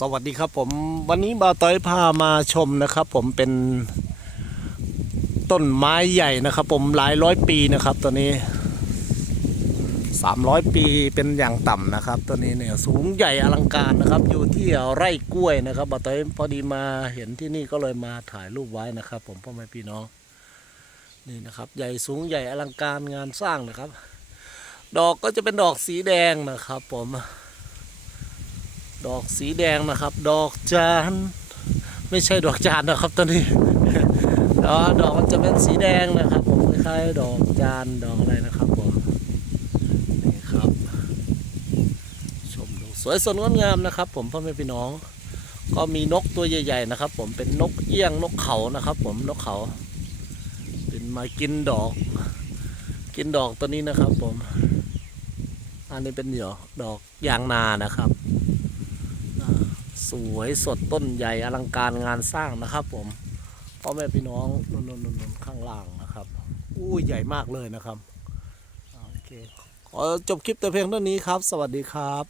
สวัสดีครับผมวันนี้บาวต้อยพามาชมนะครับ ผมเป็นต้นไม้ใหญ่นะครับ ผมหลายร้อยปีนะครับตัวนี้300ปีเป็นอย่างต่ำนะครับ ตัวนี้เนี่ยสูงใหญ่อลังการนะครับ อยู่ที่ไร่กล้วยนะครับบาวต้อยพอดีมาเห็นที่นี่ก็เลยมาถ่ายรูปไว้นะครับ ผมพ่อแม่พี่น้องนี่นะครับ ใหญ่สูงใหญ่อลังการงานสร้างนะครับ ดอกก็จะเป็นดอกสีแดงนะครับ ผม ดอกสีแดงนะครับ ดอกจานไม่ใช่ดอกจานนะครับตอนนี้อ๋อดอกมันจะเป็นสีแดงนะครับผมคล้ายๆดอกจานดอกอะไรนะครับผมนี่ครับ ชมดูสวยสดงดงามนะครับ ผมพ่อแม่พี่น้อง ก็มีนกตัวใหญ่ ๆนะครับ ผมเป็นนกเอี้ยงนกเขานะครับ ผมนกเขา เป็นมากินดอก กินดอกตัวนี้นะครับ ผม อันนี้เป็นเดี๋ยวดอกยางนานะครับ สวยสดต้นใหญ่อลังการงานสร้างนะครับผมพ่อแม่พี่น้องนนนนนข้างล่างนะครับอู้ใหญ่มากเลยนะครับโอเคขอจบคลิปแต่เพียงเท่านี้ครับ สวัสดีครับ